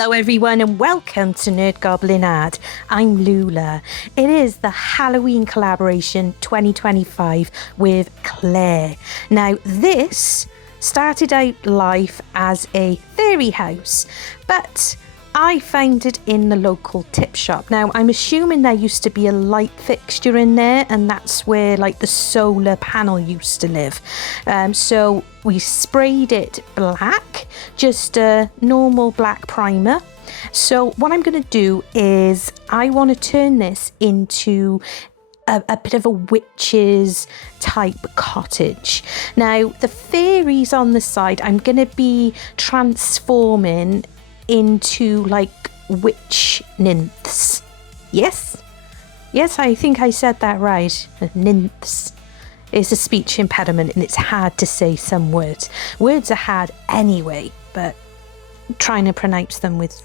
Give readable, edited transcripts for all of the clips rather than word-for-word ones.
Hello everyone and welcome to Nerd Goblin Ad. I'm Lula. It is the Halloween collaboration 2025 with Claire. Now this started out life as a fairy house, but I found it in the local tip shop. Now I'm assuming there used to be a light fixture in there, and that's where like the solar panel used to live. So we sprayed it black, just a normal black primer. So what I'm going to do is I want to turn this into a bit of a witch's type cottage. Now the fairies on the side I'm going to be transforming into like witch nymphs. Yes, I think I said that right. Nymphs. It's a speech impediment and it's hard to say some words. Words are hard anyway, but trying to pronounce them with,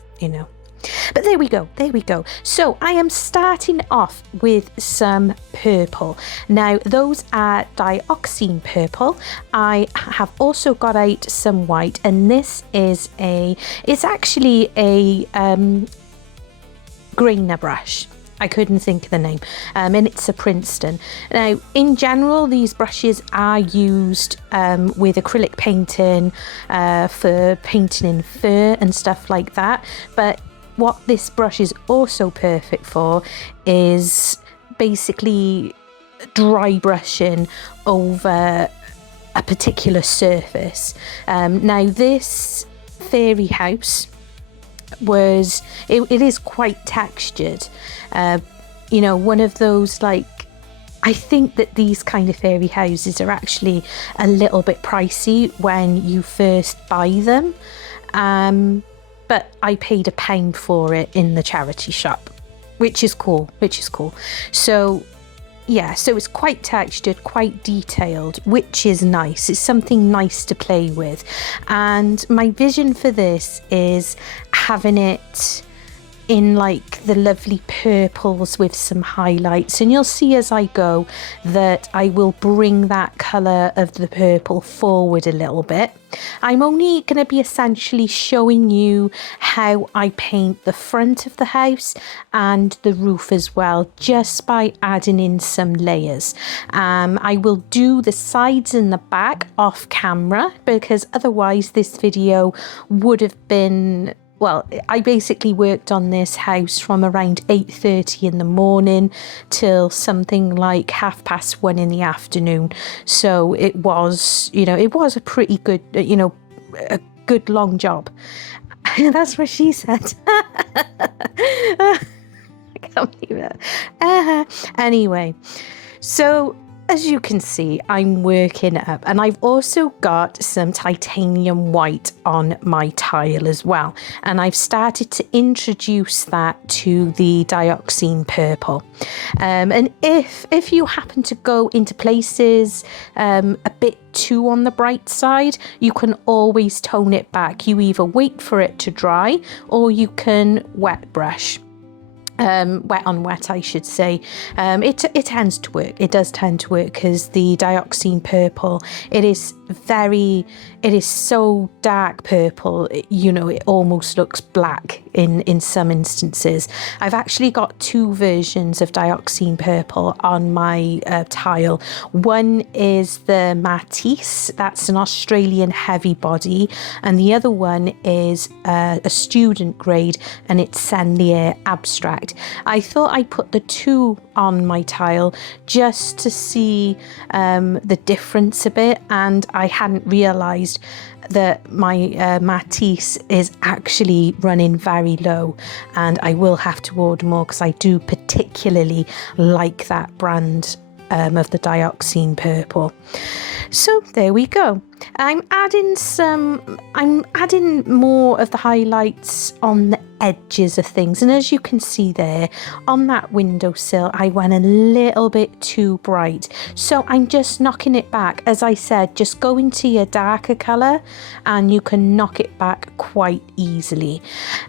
But there we go. So I am starting off with some purple. Now those are dioxazine purple. I have also got out some white, and this is it's actually a grainer brush. I couldn't think of the name, and it's a Princeton. Now, in general, these brushes are used with acrylic painting for painting in fur and stuff like that, but what this brush is also perfect for is basically dry brushing over a particular surface. Now this fairy house it is quite textured. One of those, like, I think that these kind of fairy houses are actually a little bit pricey when you first buy them. But I paid £1 for it in the charity shop, which is cool. So yeah, so it's quite textured, quite detailed, which is nice. It's something nice to play with. And my vision for this is having it in like the lovely purples with some highlights, and you'll see as I go that I will bring that colour of the purple forward a little bit. I'm only going to be essentially showing you how I paint the front of the house and the roof as well, just by adding in some layers. I will do the sides and the back off camera, because otherwise this video would have been... Well, I basically worked on this house from around 8:30 in the morning till something like 1:30 in the afternoon. So it was, it was a pretty good, a good long job. That's what she said. I can't believe it. Anyway, so as you can see, I'm working up, and I've also got some titanium white on my tile as well, and I've started to introduce that to the dioxazine purple. And if you happen to go into places a bit too on the bright side, you can always tone it back. You either wait for it to dry, or you can wet brush. Wet on wet, I should say. It tends to work. It does tend to work, because the dioxazine purple, it is so dark purple, it almost looks black in some instances. I've actually got two versions of dioxazine purple on my tile. One is the Matisse, that's an Australian heavy body, and the other one is a student grade, and it's Sanlier Abstract. I thought I'd put the two on my tile just to see the difference a bit, and I hadn't realised that my Matisse is actually running very low, and I will have to order more, because I do particularly like that brand of the dioxazine purple. So there we go. I'm adding more of the highlights on the edges of things, and as you can see there on that windowsill, I went a little bit too bright, so I'm just knocking it back. As I said, just go into your darker colour and you can knock it back quite easily.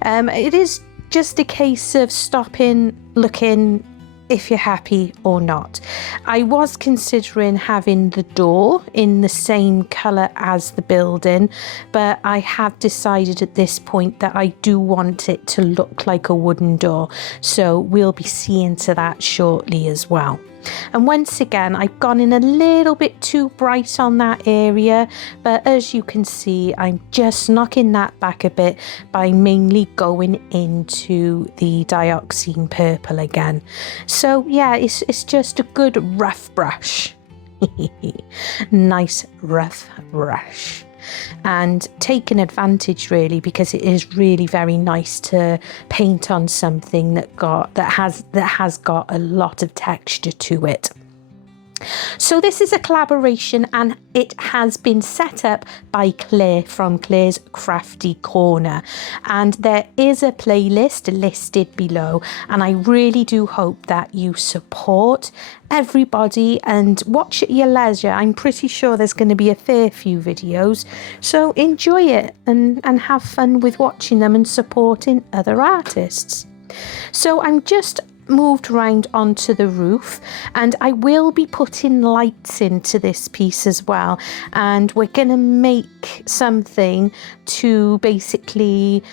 It is just a case of stopping, looking, if you're happy or not. I was considering having the door in the same colour as the building, but I have decided at this point that I do want it to look like a wooden door, so we'll be seeing to that shortly as well. And once again, I've gone in a little bit too bright on that area, but as you can see, I'm just knocking that back a bit by mainly going into the Dioxazine purple again. So yeah, it's just a good rough brush. Nice rough brush. And taking advantage really, because it is really very nice to paint on something that has got a lot of texture to it. So this is a collaboration, and it has been set up by Claire from Claire's Crafty Corner, and there is a playlist listed below, and I really do hope that you support everybody and watch at your leisure. I'm pretty sure there's going to be a fair few videos, so enjoy it and have fun with watching them and supporting other artists. So I'm just moved around onto the roof, and I will be putting lights into this piece as well, and we're going to make something to basically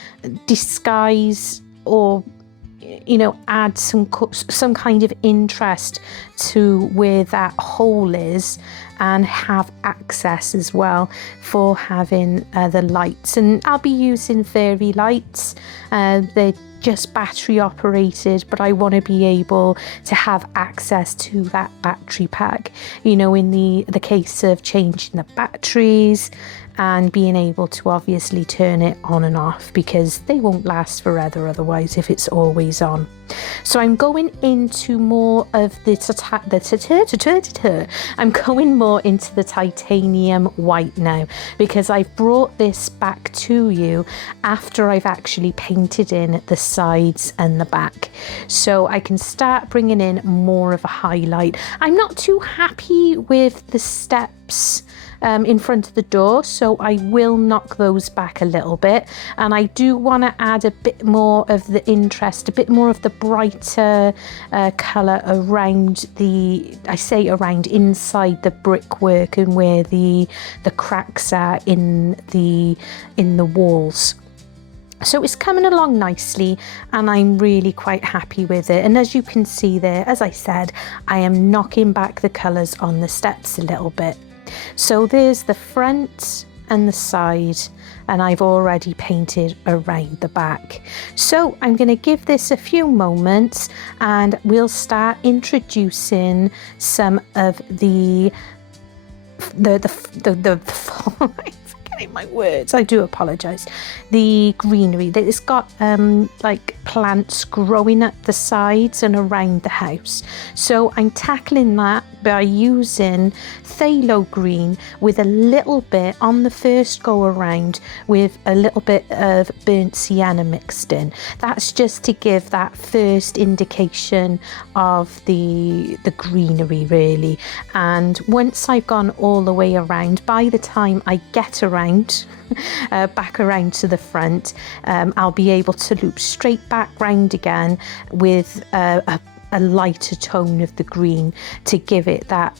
disguise or add some kind of interest to where that hole is, and have access as well for having the lights. And I'll be using fairy lights. They're just battery operated, but I want to be able to have access to that battery pack, in the case of changing the batteries, and being able to obviously turn it on and off, because they won't last forever otherwise if it's always on. So I'm going into more of I'm going more into the titanium white now, because I've brought this back to you after I've actually painted in the sides and the back, so I can start bringing in more of a highlight. I'm not too happy with the steps in front of the door, so I will knock those back a little bit, and I do want to add a bit more of the interest, a bit more of the brighter colour around inside the brickwork and where the cracks are in the walls. So it's coming along nicely, and I'm really quite happy with it. And as you can see there, as I said, I am knocking back the colours on the steps a little bit. So there's the front and the side, and I've already painted around the back. So I'm going to give this a few moments, and we'll start introducing some of the my words, I do apologize. The greenery that it's got, like plants growing at the sides and around the house. So I'm tackling that by using Phalo Green with a little bit on the first go around, with a little bit of burnt sienna mixed in. That's just to give that first indication of the greenery really. And once I've gone all the way around, by the time I get around back around to the front, I'll be able to loop straight back round again with a lighter tone of the green to give it that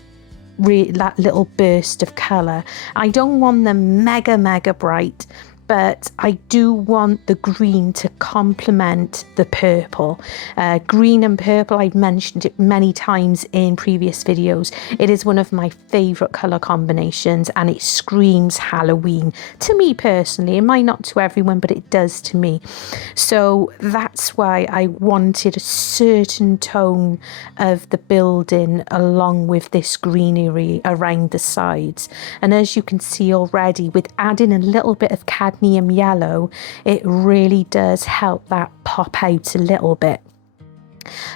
little burst of colour. I don't want them mega bright, but I do want the green to complement the purple. Green and purple, I've mentioned it many times in previous videos. It is one of my favourite colour combinations, and it screams Halloween to me personally. It might not to everyone, but it does to me. So that's why I wanted a certain tone of the building along with this greenery around the sides. And as you can see already, with adding a little bit of Cad Yellow, it really does help that pop out a little bit.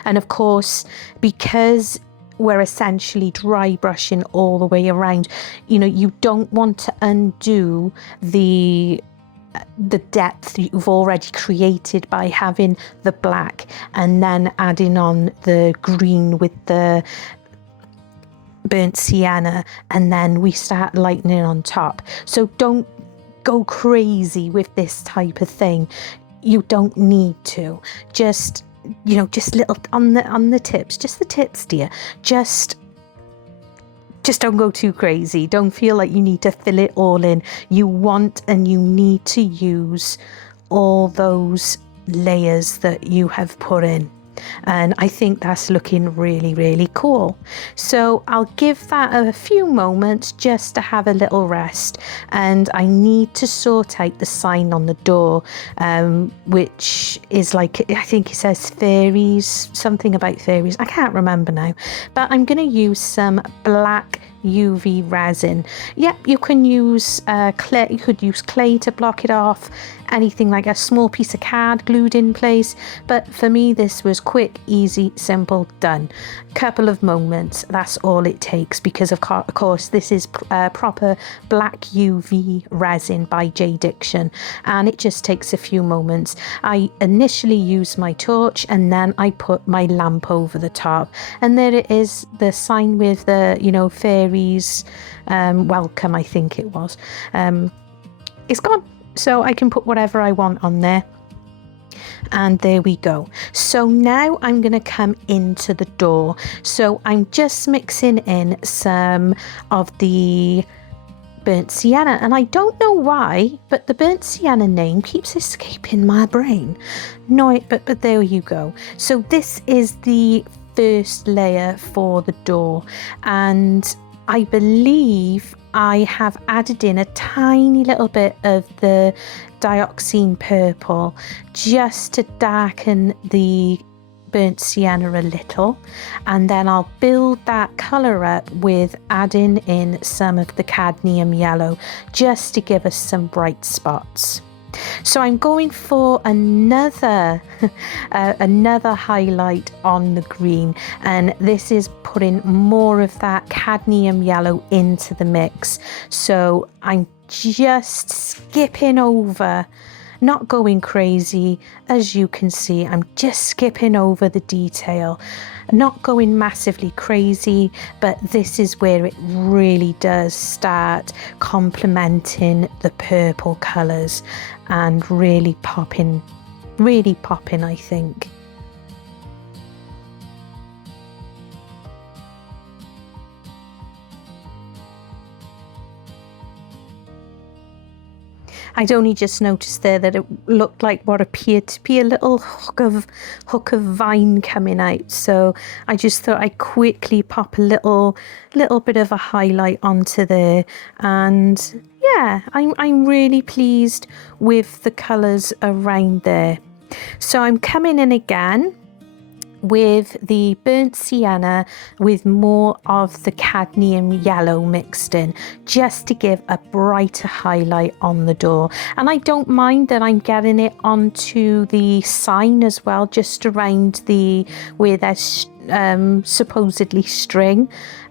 And of course, because we're essentially dry brushing all the way around, you don't want to undo the depth that you've already created by having the black and then adding on the green with the burnt sienna, and then we start lightening on top. So don't go crazy with this type of thing. You don't need to. Just you know, just little on the tips, just the tips, dear. Just don't go too crazy. Don't feel like you need to fill it all in. You want and you need to use all those layers that you have put in. And I think that's looking really, really cool. So I'll give that a few moments just to have a little rest. And I need to sort out the sign on the door, which is like, I think it says fairies, something about fairies. I can't remember now. But I'm going to use some black UV resin. Yep, you can use clay. You could use clay to block it off, anything like a small piece of cad glued in place. But for me, this was quick, easy, simple, done. Couple of moments, that's all it takes, because of course this is proper black UV resin by J Diction, and it just takes a few moments. I initially use my torch and then I put my lamp over the top, and there it is, the sign with the, you know, fairies welcome, I think it was. It's gone, so I can put whatever I want on there. And there we go. So now I'm going to come into the door. So I'm just mixing in some of the burnt sienna, and I don't know why, but the burnt sienna name keeps escaping my brain. No, but there you go. So this is the first layer for the door, and I believe I have added in a tiny little bit of the Dioxazine purple just to darken the burnt sienna a little, and then I'll build that colour up with adding in some of the cadmium yellow just to give us some bright spots. So I'm going for another another highlight on the green, and this is putting more of that cadmium yellow into the mix. So I'm just skipping over, not going crazy, as you can see. I'm just skipping over the detail, not going massively crazy, but this is where it really does start complementing the purple colours and really popping, I think. I'd only just noticed there that it looked like what appeared to be a little hook of vine coming out. So I just thought I'd quickly pop a little bit of a highlight onto there. And yeah, I'm really pleased with the colours around there. So I'm coming in again with the burnt sienna with more of the cadmium yellow mixed in, just to give a brighter highlight on the door. And I don't mind that I'm getting it onto the sign as well, just around where there's supposedly string,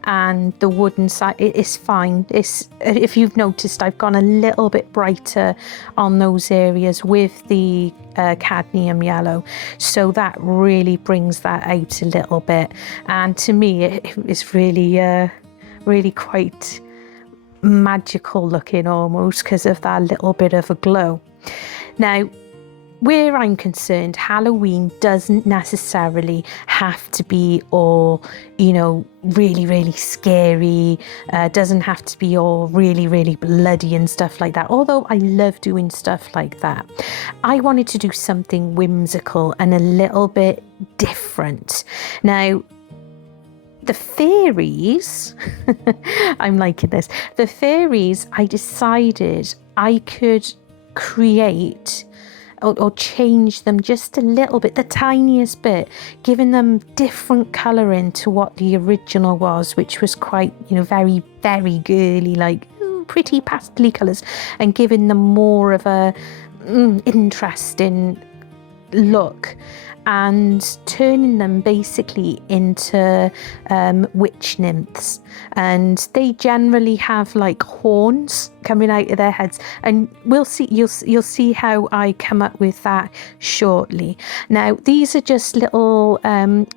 and the wooden side. It is fine. If you've noticed, I've gone a little bit brighter on those areas with the cadmium yellow, so that really brings that out a little bit. And to me, it's really quite magical looking, almost, because of that little bit of a glow. Now, where I'm concerned, Halloween doesn't necessarily have to be all, you know, really scary. Doesn't have to be all really bloody and stuff like that. Although I love doing stuff like that. I wanted to do something whimsical and a little bit different. Now, the fairies, I'm liking this. The fairies, I decided I could create or change them just a little bit, the tiniest bit, giving them different colouring to what the original was, which was quite, you know, very girly, like pretty pastely colours, and giving them more of a interesting look, and turning them basically into witch nymphs. And they generally have like horns coming out of their heads, and we'll see, you'll see how I come up with that shortly. Now, these are just little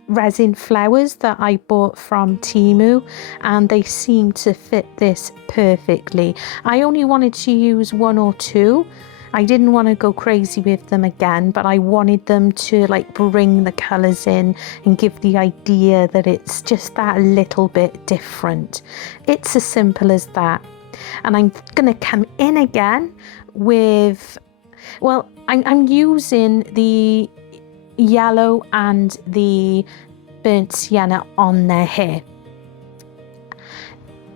resin flowers that I bought from Temu, and they seem to fit this perfectly. I only wanted to use one or two, I didn't want to go crazy with them again, but I wanted them to like bring the colours in and give the idea that it's just that little bit different. It's as simple as that. And I'm going to come in again with, well, I'm using the yellow and the burnt sienna on their hair.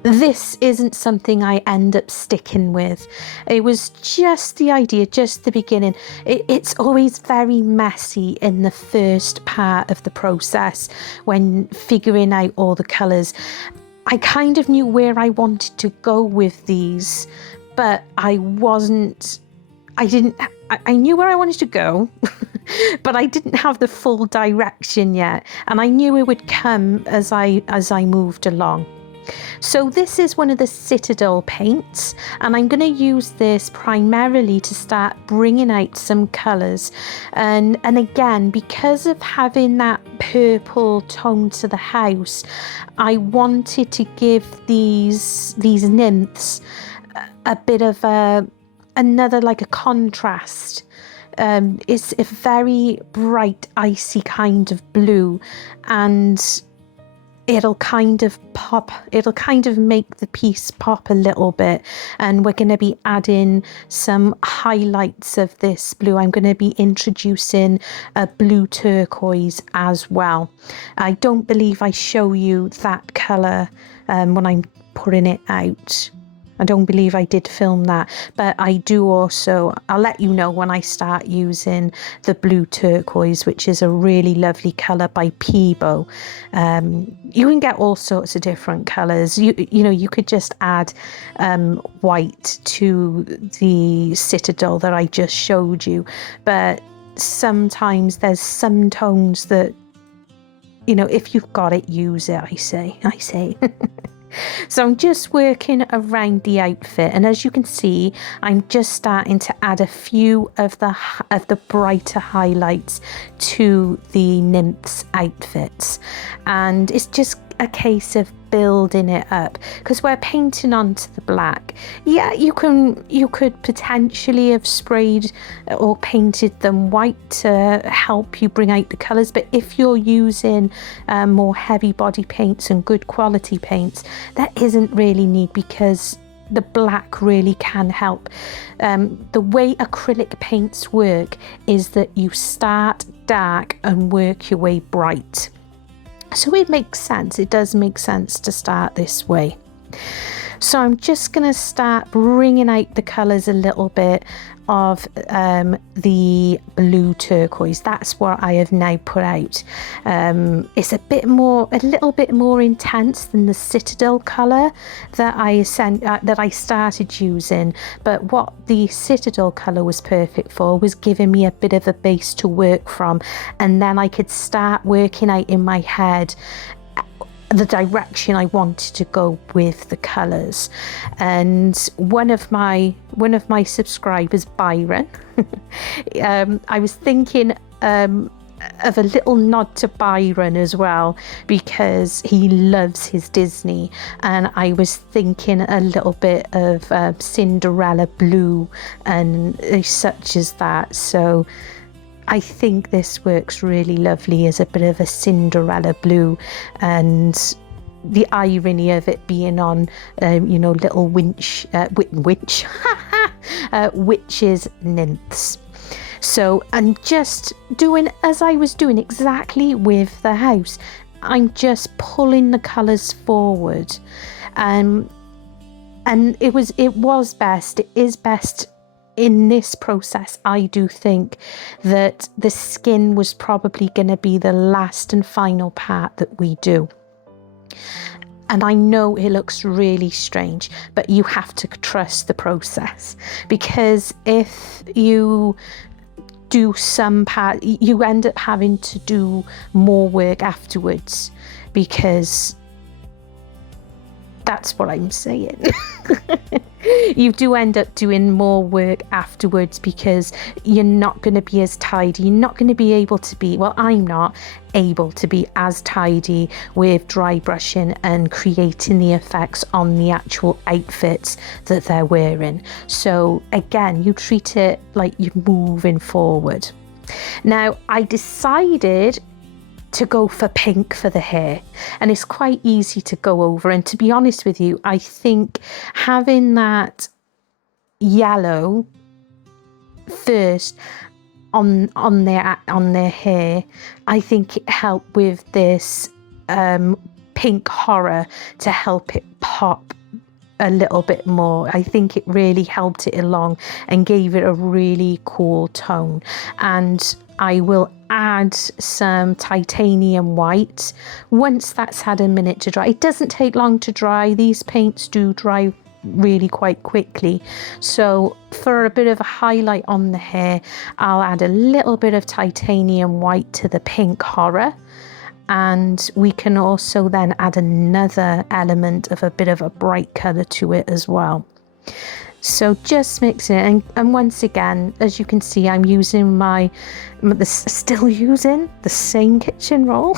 This isn't something I end up sticking with. It was just the idea, just the beginning. It's always very messy in the first part of the process when figuring out all the colours. I kind of knew where I wanted to go with these, but I knew where I wanted to go, but I didn't have the full direction yet. And I knew it would come as I moved along. So this is one of the Citadel paints, and I'm going to use this primarily to start bringing out some colours. And again, because of having that purple tone to the house, I wanted to give these nymphs a bit of another like a contrast. It's a very bright icy kind of blue, and it'll kind of make the piece pop a little bit. And we're going to be adding some highlights of this blue. I'm going to be introducing a blue turquoise as well. I don't believe I show you that colour when I'm putting it out. I don't believe I did film that, but I do also, I'll let you know when I start using the blue turquoise, which is a really lovely colour by Peebo. You can get all sorts of different colours. You know, you could just add white to the Citadel that I just showed you, but sometimes there's some tones that, you know, if you've got it, use it, I say. So I'm just working around the outfit, and as you can see, I'm just starting to add a few of the brighter highlights to the nymphs' outfits, and it's just a case of building it up because we're painting onto the black. Yeah, you could potentially have sprayed or painted them white to help you bring out the colours, but if you're using more heavy body paints and good quality paints, that isn't really need, because the black really can help. The way acrylic paints work is that you start dark and work your way bright. So it makes sense, it does make sense to start this way. So I'm just going to start bringing out the colours a little bit of the blue turquoise. That's what I have now put out. It's a little bit more intense than the Citadel colour that I started using, but what the Citadel colour was perfect for was giving me a bit of a base to work from, and then I could start working out in my head the direction I wanted to go with the colours. And one of my subscribers, Byron, I was thinking of a little nod to Byron as well, because he loves his Disney, and I was thinking a little bit of Cinderella blue and such as that. So I think this works really lovely as a bit of a Cinderella blue, and the irony of it being on, little witches nymphs. So I'm just doing as I was doing exactly with the house. I'm just pulling the colours forward, and it is best. In this process, I do think that the skin was probably going to be the last and final part that we do. And I know it looks really strange, but you have to trust the process, because if you do some part, you end up having to do more work afterwards, because That's what I'm saying. You do end up doing more work afterwards because you're not going to be as tidy. You're not going to be able to be, well, I'm not able to be as tidy with dry brushing and creating the effects on the actual outfits that they're wearing. So again, you treat it like you're moving forward. Now, I decided to go for pink for the hair, and it's quite easy to go over, and to be honest with you, I think having that yellow first on their hair, I think it helped with this pink horror to help it pop a little bit more. I think it really helped it along and gave it a really cool tone. And I will add some titanium white once that's had a minute to dry. It doesn't take long to dry. These paints do dry really quite quickly. So for a bit of a highlight on the hair, I'll add a little bit of titanium white to the pink horror. And we can also then add another element of a bit of a bright colour to it as well. So just mixing it, and once again, as you can see, I'm using still using the same kitchen roll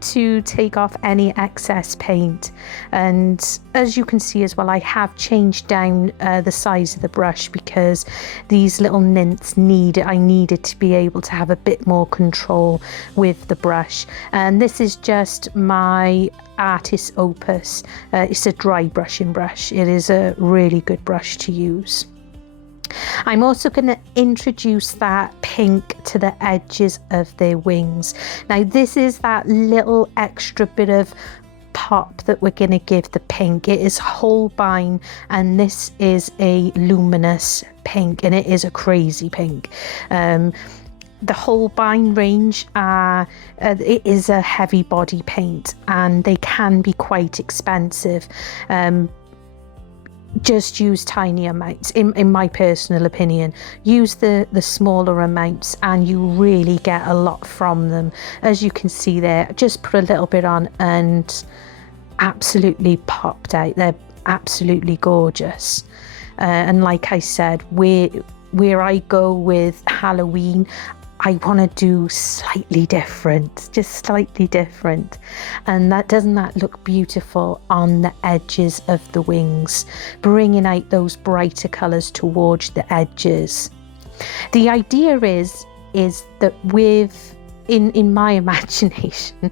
to take off any excess paint. And as you can see as well, I have changed down the size of the brush because these little nints I needed to be able to have a bit more control with the brush. And this is just my Arrtx Opus. It's a dry brushing brush. It is a really good brush to use. I'm also going to introduce that pink to the edges of their wings. Now this is that little extra bit of pop that we're going to give the pink. It is Holbein, and this is a luminous pink, and it is a crazy pink. The Holbein range it is a heavy body paint, and they can be quite expensive. Just use tiny amounts, in my personal opinion. Use the smaller amounts and you really get a lot from them. As you can see there, just put a little bit on and absolutely popped out. They're absolutely gorgeous. And like I said, where I go with Halloween, I want to do slightly different, just slightly different. And doesn't that look beautiful on the edges of the wings, bringing out those brighter colours towards the edges. The idea is that in my imagination,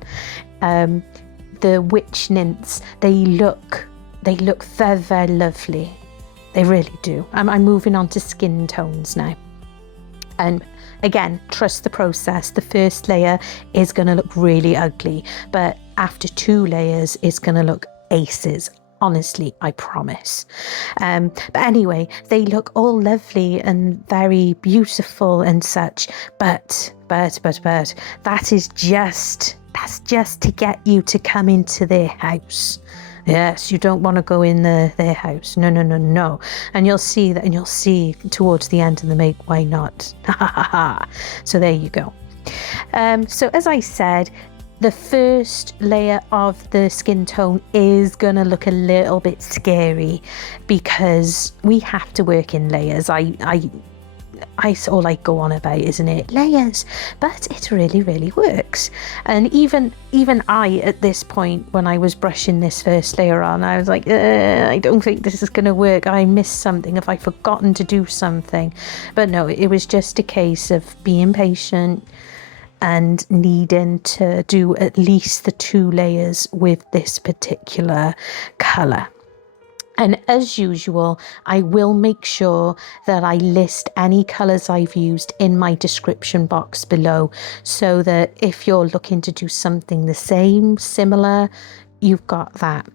the witch nymphs, they look very, very lovely. They really do. I'm moving on to skin tones now. And again, trust the process. The first layer is going to look really ugly, but after 2 layers, it's going to look aces. Honestly, I promise. But anyway, they look all lovely and very beautiful and such. But that's just to get you to come into their house. Yes, you don't want to go in their house. No. And you'll see that, and you'll see towards the end of the make why not. So there you go. So as I said, the first layer of the skin tone is going to look a little bit scary because we have to work in layers. It's all I go on about, isn't it? Layers. But it really, really works. And even I, at this point, when I was brushing this first layer on, I was like, I don't think this is going to work. I missed something. Have I forgotten to do something? But no, it was just a case of being patient and needing to do at least the 2 layers with this particular colour. And as usual, I will make sure that I list any colours I've used in my description box below, so that if you're looking to do something the same, similar, you've got that.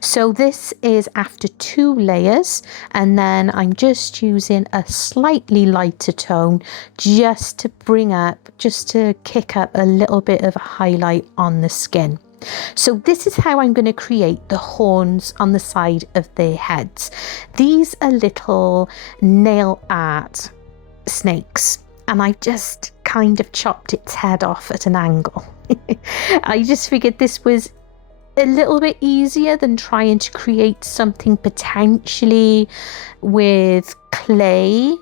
So this is after 2 layers, and then I'm just using a slightly lighter tone just to kick up a little bit of a highlight on the skin. So this is how I'm going to create the horns on the side of their heads. These are little nail art snakes, and I've just kind of chopped its head off at an angle. I just figured this was a little bit easier than trying to create something potentially with clay,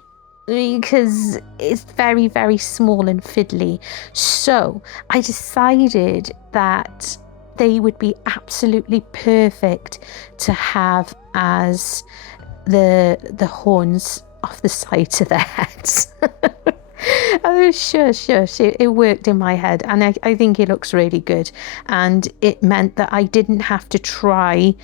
because it's very, very small and fiddly. So I decided that they would be absolutely perfect to have as the horns off the sides of their heads. Oh, shush. It worked in my head, and I think it looks really good. And it meant that I didn't have to try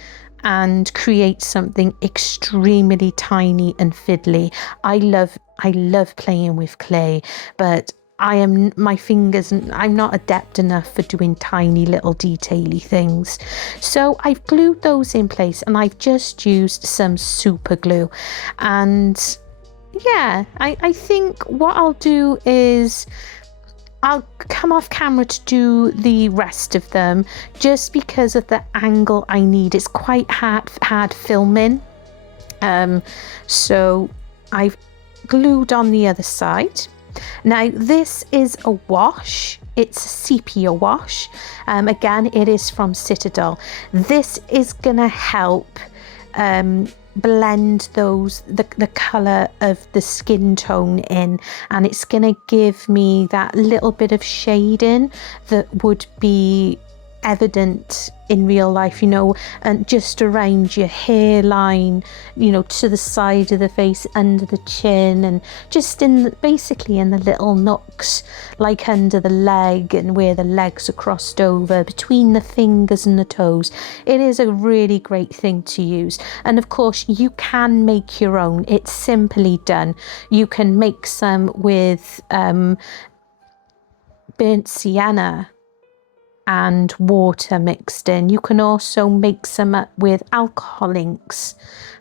and create something extremely tiny and fiddly. I love playing with clay, but my fingers, I'm not adept enough for doing tiny little detaily things. So I've glued those in place, and I've just used some super glue. And yeah, I think what I'll do is I'll come off camera to do the rest of them, just because of the angle I need. It's quite hard filming. So I've glued on the other side. Now this is a wash. It's a sepia wash. Again, it is from Citadel. This is gonna help blend the color of the skin tone in, and it's gonna give me that little bit of shading that would be evident in real life, you know, and just around your hairline, you know, to the side of the face, under the chin, and just basically in the little nooks, like under the leg and where the legs are crossed over, between the fingers and the toes. It is a really great thing to use. And of course you can make your own. It's simply done. You can make some with burnt sienna and water mixed in. You can also make some up with alcohol inks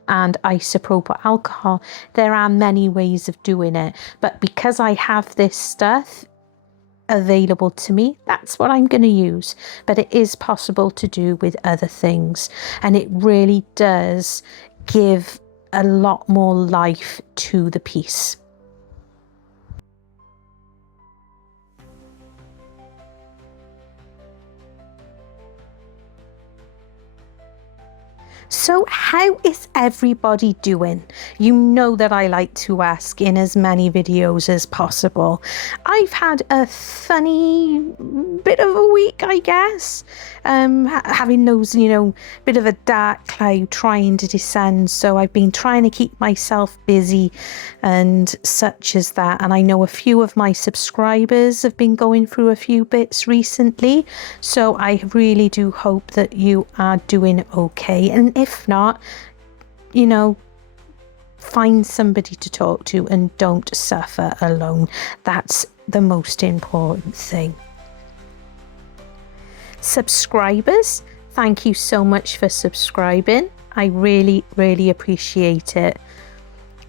and isopropyl alcohol. There are many ways of doing it, but because I have this stuff available to me, that's what I'm going to use. But it is possible to do with other things, and it really does give a lot more life to the piece. So how is everybody doing? You know that I like to ask in as many videos as possible. I've had a funny bit of a week, I guess. Having those, you know, bit of a dark cloud trying to descend. So I've been trying to keep myself busy and such as that. And I know a few of my subscribers have been going through a few bits recently. So I really do hope that you are doing okay. And if not, you know, find somebody to talk to and don't suffer alone. That's the most important thing. Subscribers, thank you so much for subscribing. I really, really appreciate it.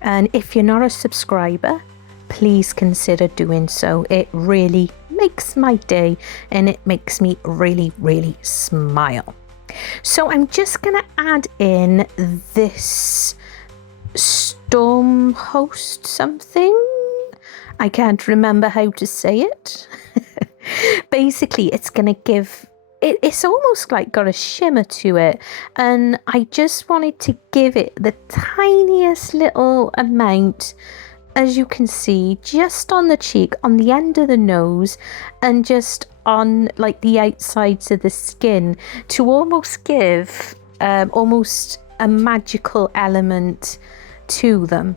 And if you're not a subscriber, please consider doing so. It really makes my day, and it makes me really, really smile. So I'm just going to add in this storm host something. I can't remember how to say it. Basically, it's going to give it's almost like got a shimmer to it, and I just wanted to give it the tiniest little amount, as you can see, just on the cheek, on the end of the nose, and just on like the outsides of the skin, to almost give almost a magical element to them.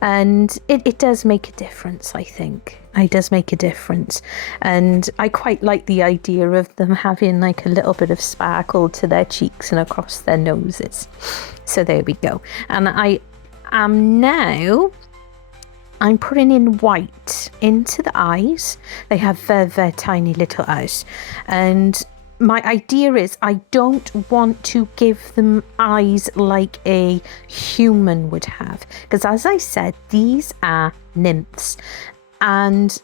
And it does make a difference, I think. It does make a difference. And I quite like the idea of them having like a little bit of sparkle to their cheeks and across their noses. So there we go. And I am now, I'm putting in white into the eyes. They have very, very tiny little eyes. And my idea is I don't want to give them eyes like a human would have, because as I said, these are nymphs, and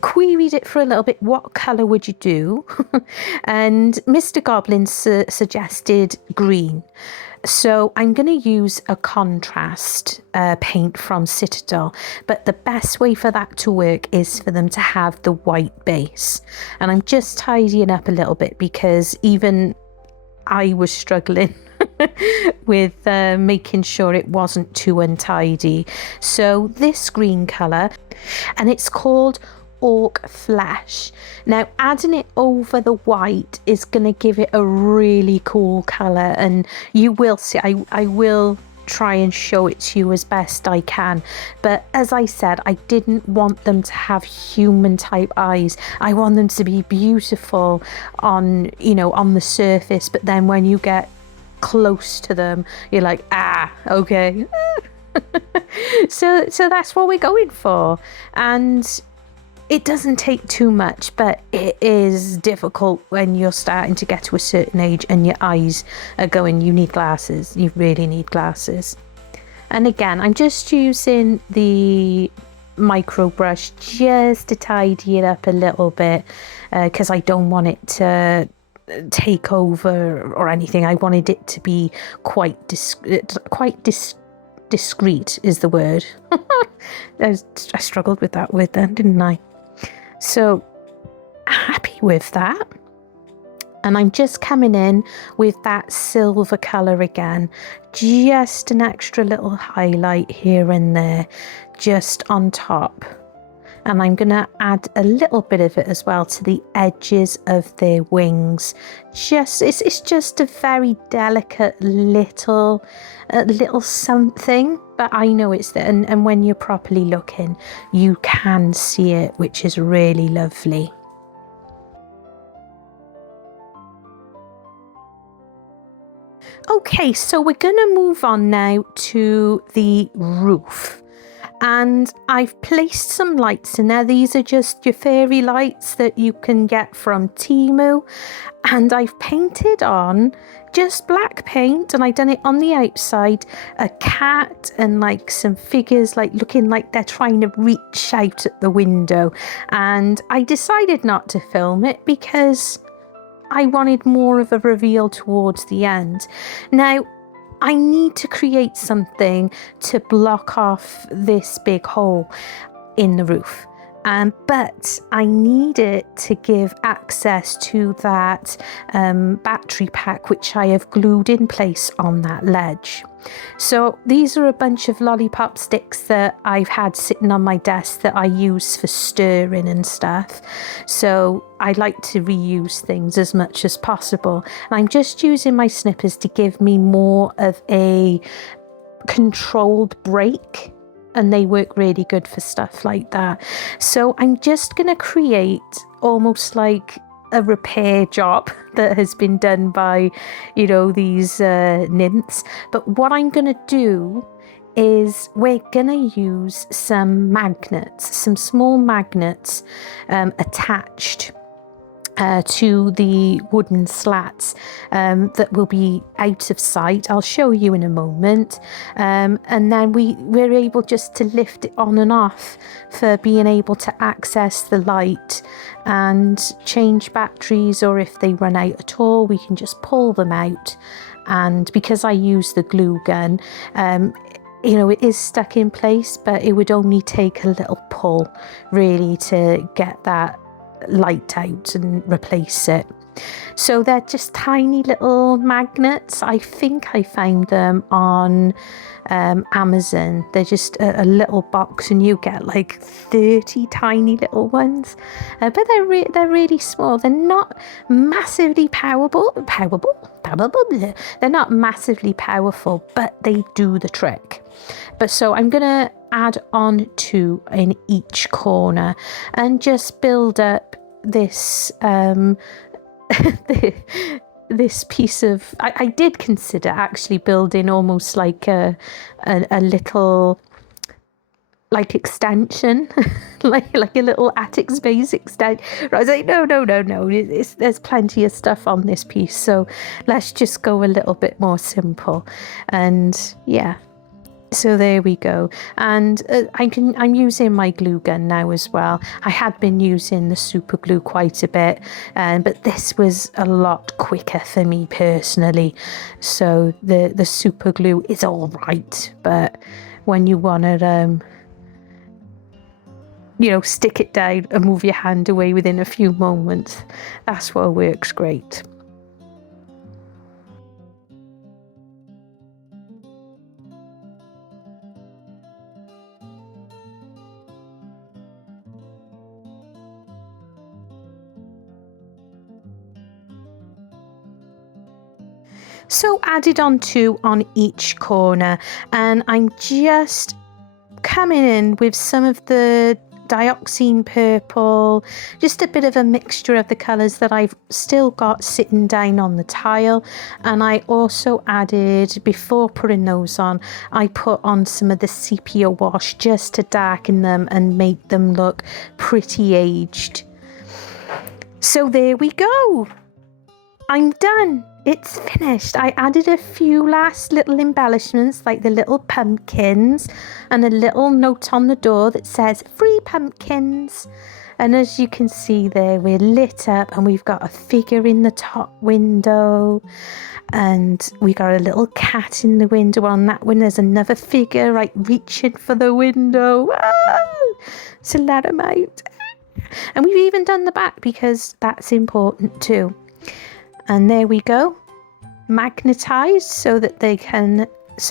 queried it for a little bit, what colour would you do? And Mr. Goblin suggested green. So I'm going to use a contrast paint from Citadel, but the best way for that to work is for them to have the white base. And I'm just tidying up a little bit because even I was struggling with making sure it wasn't too untidy. So this green colour, and it's called Arrtx Flesh. Now adding it over the white is going to give it a really cool colour, and you will see, I will try and show it to you as best I can. But as I said, I didn't want them to have human type eyes. I want them to be beautiful on, you know, on the surface, but then when you get close to them, you're like, ah, okay. So that's what we're going for. And it doesn't take too much, but it is difficult when you're starting to get to a certain age and your eyes are going, you need glasses. You really need glasses. And again, I'm just using the micro brush just to tidy it up a little bit because I don't want it to take over or anything. I wanted it to be quite discreet is the word. I struggled with that word then, didn't I? So happy with that. And I'm just coming in with that silver colour again, just an extra little highlight here and there, just on top. And I'm going to add a little bit of it as well to the edges of their wings. It's just a very delicate little something, but I know it's there. And when you're properly looking, you can see it, which is really lovely. Okay, so we're going to move on now to the roof. And I've placed some lights in there. These are just your fairy lights that you can get from Temu. And I've painted on just black paint, and I've done it on the outside, a cat and like some figures like looking like they're trying to reach out at the window. And I decided not to film it because I wanted more of a reveal towards the end. Now, I need to create something to block off this big hole in the roof. But I need it to give access to that battery pack, which I have glued in place on that ledge. So these are a bunch of lollipop sticks that I've had sitting on my desk that I use for stirring and stuff. So I like to reuse things as much as possible. And I'm just using my snippers to give me more of a controlled break. And they work really good for stuff like that. So I'm just going to create almost like a repair job that has been done by, you know, these nymphs. But what I'm going to do is we're going to use some magnets, some small magnets attached to the wooden slats that will be out of sight. I'll show you in a moment. And then we're able just to lift it on and off for being able to access the light and change batteries, or if they run out at all, we can just pull them out. And because I use the glue gun, you know, it is stuck in place, but it would only take a little pull really to get that light out and replace it. So they're just tiny little magnets. I think I found them on Amazon. They're just a little box, and you get like 30 tiny little ones. But they're really small. They're not massively powerful. They're not massively powerful, but they do the trick. But so I'm gonna add on 2 in each corner and just build up this this piece of, I did consider actually building almost like a little like extension, like a little attic space extension. I was like, no, there's plenty of stuff on this piece, so let's just go a little bit more simple. And yeah, So there we go, and I'm using my glue gun now as well. I had been using the super glue quite a bit, but this was a lot quicker for me personally. So the super glue is all right, but when you want to you know, stick it down and move your hand away within a few moments, that's what works great. So added on 2 on each corner, and I'm just coming in with some of the Dioxazine purple, just a bit of a mixture of the colours that I've still got sitting down on the tile. And I also added, before putting those on, I put on some of the sepia wash just to darken them and make them look pretty aged. So there we go, I'm done. It's finished. I added a few last little embellishments, like the little pumpkins and a little note on the door that says free pumpkins. And as you can see there, we're lit up and we've got a figure in the top window, and we got a little cat in the window. On that one there's another figure like reaching for the window. So let them out. And we've even done the back because that's important too. And there we go, magnetized so that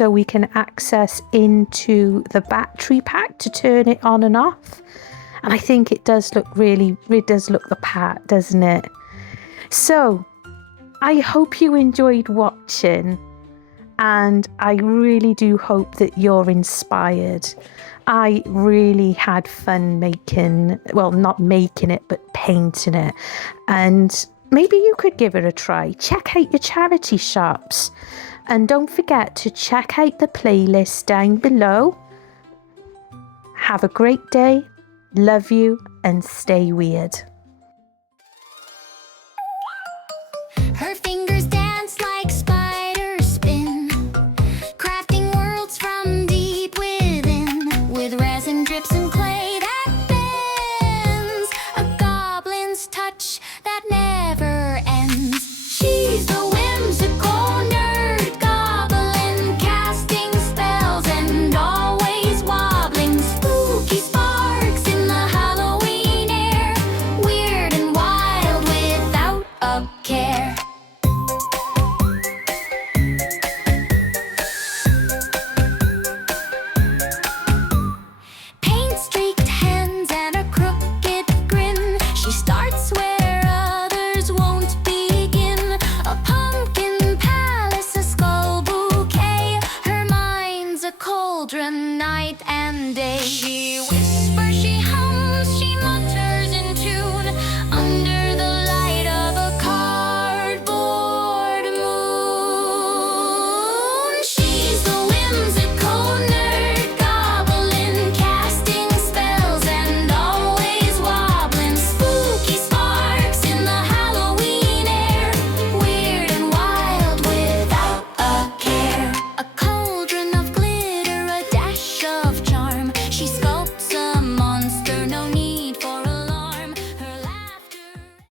we can access into the battery pack to turn it on and off. And I think it does look it does look the part, doesn't it? So I hope you enjoyed watching, and I really do hope that you're inspired. I really had fun making, well, not making it, but painting it. And maybe you could give it a try. Check out your charity shops. And don't forget to check out the playlist down below. Have a great day. Love you and stay weird.